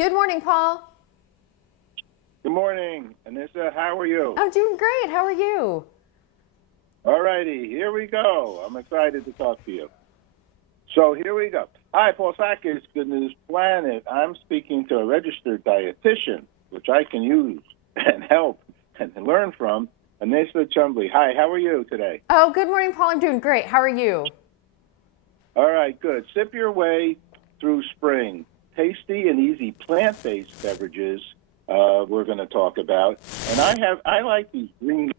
Good morning, Paul. Good morning, Annessa. How are you? I'm doing great. How are you? All righty, here we go. I'm excited to talk to you. So here we go. Hi, Paul Sackis, Good News Planet. I'm speaking to a registered dietitian, which I can use and help and learn from, Annessa Chumbley. Hi, how are you today? Oh, good morning, Paul. I'm doing great. How are you? All right, good. Sip your way through spring. Tasty and easy plant-based beverages we're going to talk about. And I like these green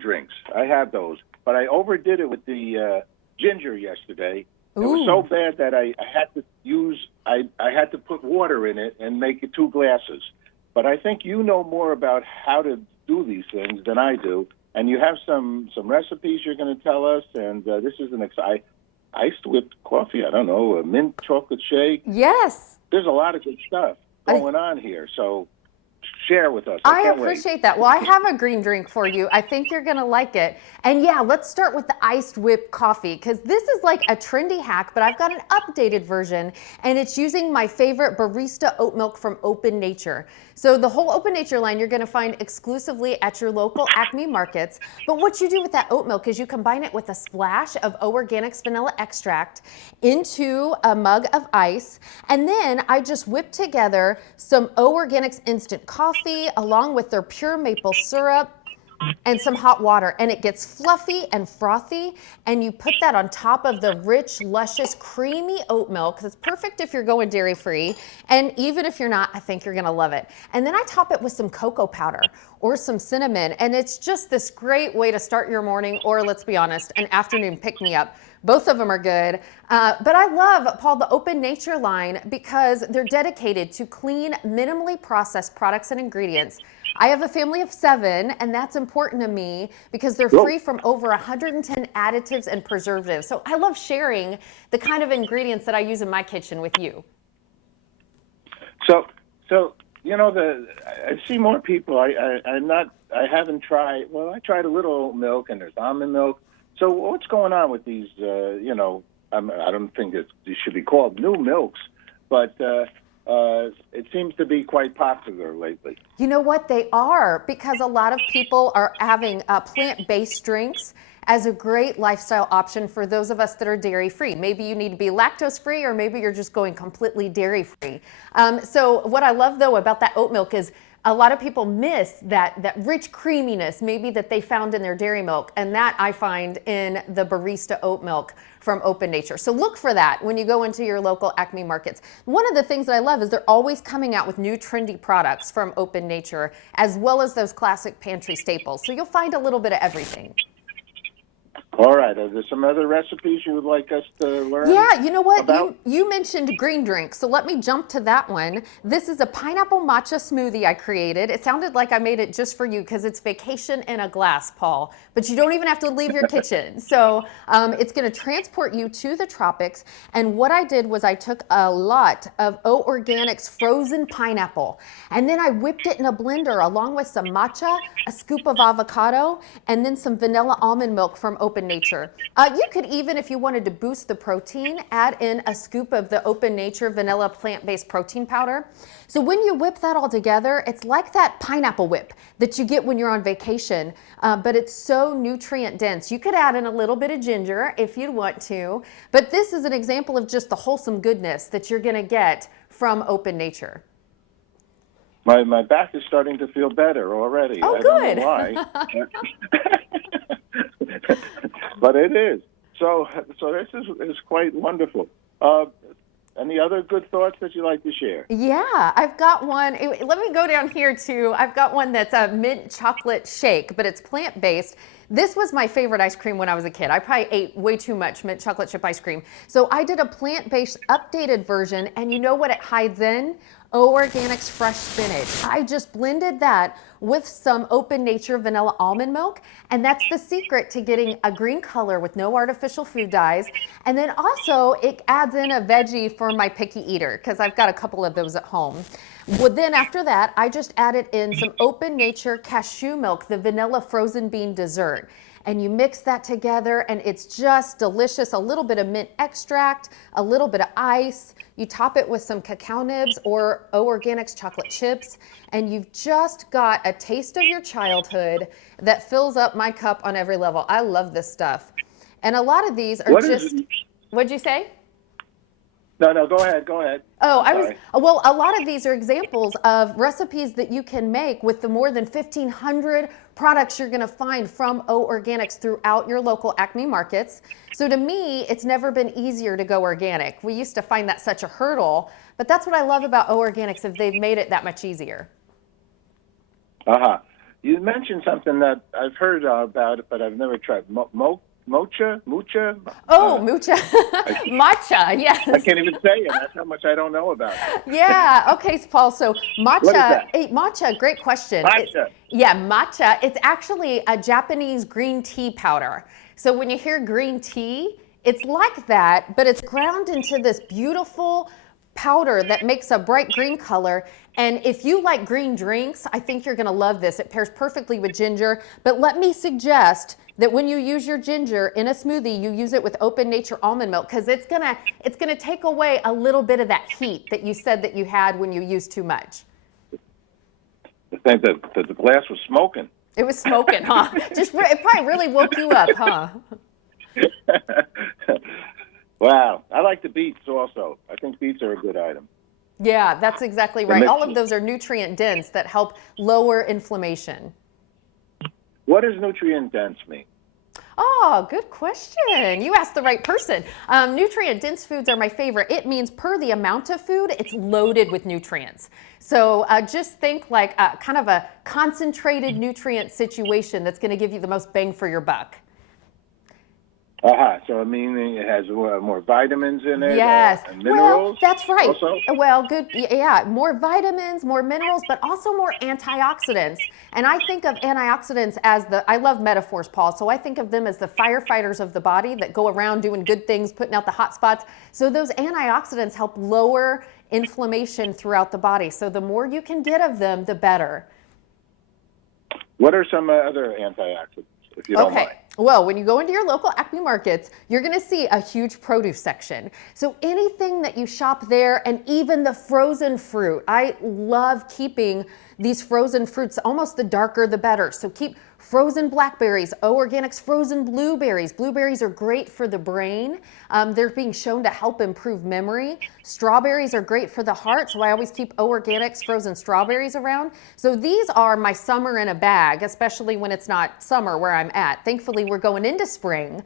drinks. I have those, but I overdid it with the ginger yesterday. It was so bad that I had to put water in it and make it 2 glasses. But I think you know more about how to do these things than I do, and you have some recipes you're going to tell us. And this is an iced whipped coffee. I don't know, a mint chocolate shake. Yes. There's a lot of good stuff going on here. So share with us. I appreciate that. Well, I have a green drink for you. I think you're going to like it. And yeah, let's start with the iced whipped coffee, because this is like a trendy hack, but I've got an updated version, and it's using my favorite Barista oat milk from Open Nature. So the whole Open Nature line you're going to find exclusively at your local Acme markets. But what you do with that oat milk is you combine it with a splash of O Organics vanilla extract into a mug of ice. And then I just whip together some O Organics instant coffee along with their pure maple syrup and some hot water, and it gets fluffy and frothy, and you put that on top of the rich, luscious, creamy oat milk, because it's perfect if you're going dairy-free, and even if you're not, I think you're gonna love it. And then I top it with some cocoa powder or some cinnamon, and it's just this great way to start your morning, or let's be honest, an afternoon pick-me-up. Both of them are good, but I love, Paul, the Open Nature line because they're dedicated to clean, minimally processed products and ingredients. I have a family of 7, and that's important to me because they're free from over 110 additives and preservatives. So I love sharing the kind of ingredients that I use in my kitchen with you. So you know, I see more people. I haven't tried. Well, I tried a little milk, and there's almond milk. So what's going on with these? You know, I don't think these should be called new milks, but it seems to be quite popular lately. You know what? They are, because a lot of people are having plant-based drinks as a great lifestyle option for those of us that are dairy-free. Maybe you need to be lactose-free, or maybe you're just going completely dairy-free. So what I love, though, about that oat milk is a lot of people miss that rich creaminess maybe that they found in their dairy milk, and that I find in the Barista oat milk from Open Nature. So look for that when you go into your local Acme markets. One of the things that I love is they're always coming out with new trendy products from Open Nature, as well as those classic pantry staples. So you'll find a little bit of everything. All right. Are there some other recipes you would like us to learn? Yeah, you know what? You mentioned green drinks, so let me jump to that one. This is a pineapple matcha smoothie I created. It sounded like I made it just for you because it's vacation in a glass, Paul. But you don't even have to leave your kitchen. So it's going to transport you to the tropics. And what I did was I took a lot of O Organics frozen pineapple, and then I whipped it in a blender along with some matcha, a scoop of avocado, and then some vanilla almond milk from Open Nature. You could even, if you wanted to boost the protein, add in a scoop of the Open Nature vanilla plant-based protein powder. So when you whip that all together, it's like that pineapple whip that you get when you're on vacation, but it's so nutrient dense. You could add in a little bit of ginger if you'd want to, but this is an example of just the wholesome goodness that you're gonna get from Open Nature. My back is starting to feel better already. Oh, I good. don't know why. But it is. So this is quite wonderful. Any other good thoughts that you'd like to share? Yeah, I've got one. Let me go down here too. I've got one that's a mint chocolate shake, but it's plant-based. This was my favorite ice cream when I was a kid. I probably ate way too much mint chocolate chip ice cream. So I did a plant-based updated version, and you know what it hides in? O Organics fresh spinach. I just blended that with some Open Nature vanilla almond milk, and that's the secret to getting a green color with no artificial food dyes. And then also it adds in a veggie for my picky eater, because I've got a couple of those at home. Well, then after that, I just added in some Open Nature cashew milk, the vanilla frozen bean dessert. and you mix that together and it's just delicious. A little bit of mint extract, a little bit of ice. You top it with some cacao nibs or O Organics chocolate chips, and you've just got a taste of your childhood that fills up my cup on every level. I love this stuff. And a lot of these are what'd you say? No, go ahead. Oh, well, a lot of these are examples of recipes that you can make with the more than 1,500 products you're gonna find from O Organics throughout your local Acme markets. So to me, it's never been easier to go organic. We used to find that such a hurdle, but that's what I love about O Organics, if they've made it that much easier. You mentioned something that I've heard about it, but I've never tried. Matcha? Oh, Matcha. Matcha, yes. I can't even say it. That's how much I don't know about it. Yeah, okay, Paul. So matcha, What is that? Matcha, great question. Matcha. Matcha. It's actually a Japanese green tea powder. So when you hear green tea, it's like that, but it's ground into this beautiful powder that makes a bright green color. And if you like green drinks, I think you're gonna love this. It pairs perfectly with ginger, but let me suggest that when you use your ginger in a smoothie, you use it with Open Nature almond milk, because it's gonna take away a little bit of that heat that you said that you had when you used too much. I think that the glass was smoking. It was smoking, huh? It probably really woke you up, huh? Wow. I like the beets also. I think beets are a good item. Yeah, that's exactly right. All of those are nutrient dense that help lower inflammation. What does nutrient dense mean? Oh, good question. You asked the right person. Nutrient dense foods are my favorite. It means per the amount of food, it's loaded with nutrients. So just think like kind of a concentrated nutrient situation that's going to give you the most bang for your buck. So meaning it has more vitamins in it. Yes. And minerals. Well, that's right. Also? Well, good. Yeah, more vitamins, more minerals, but also more antioxidants. And I think of antioxidants as I love metaphors, Paul. So I think of them as the firefighters of the body that go around doing good things, putting out the hot spots. So those antioxidants help lower inflammation throughout the body. So the more you can get of them, the better. What are some other antioxidants, if you don't mind? Well, when you go into your local Acme markets, you're going to see a huge produce section. So anything that you shop there, and even the frozen fruit. I love keeping these frozen fruits, almost the darker the better. So keep frozen blackberries, O Organics frozen blueberries. Blueberries are great for the brain. They're being shown to help improve memory. Strawberries are great for the heart, so I always keep O Organics frozen strawberries around. So these are my summer in a bag, especially when it's not summer where I'm at. Thankfully, we're going into spring.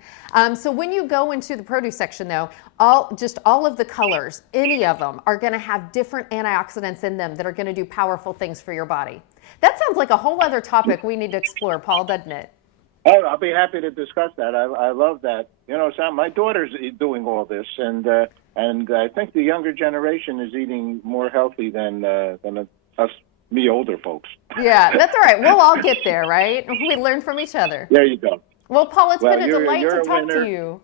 So when you go into the produce section though, all of the colors, any of them are gonna have different antioxidants in them that are gonna do powerful things for your body. That sounds like a whole other topic we need to explore, Paul, doesn't it? Oh, I'll be happy to discuss that. I love that. You know, Sam, my daughter's doing all this, and I think the younger generation is eating more healthy than us, me older folks. Yeah, that's all right. We'll all get there, right? We learn from each other. There you go. Well, Paul, it's been a delight to talk to you.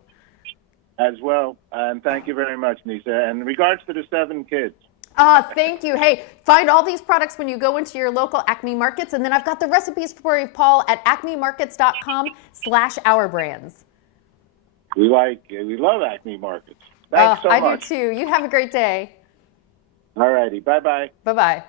As well, and thank you very much, Nisa. And in regards to the 7 kids. Thank you. Hey, find all these products when you go into your local Acme markets. And then I've got the recipes for you, Paul, at acmemarkets.com/ourbrands. We love Acme Markets. Thanks so much. I do too. You have a great day. All righty. Bye-bye. Bye-bye.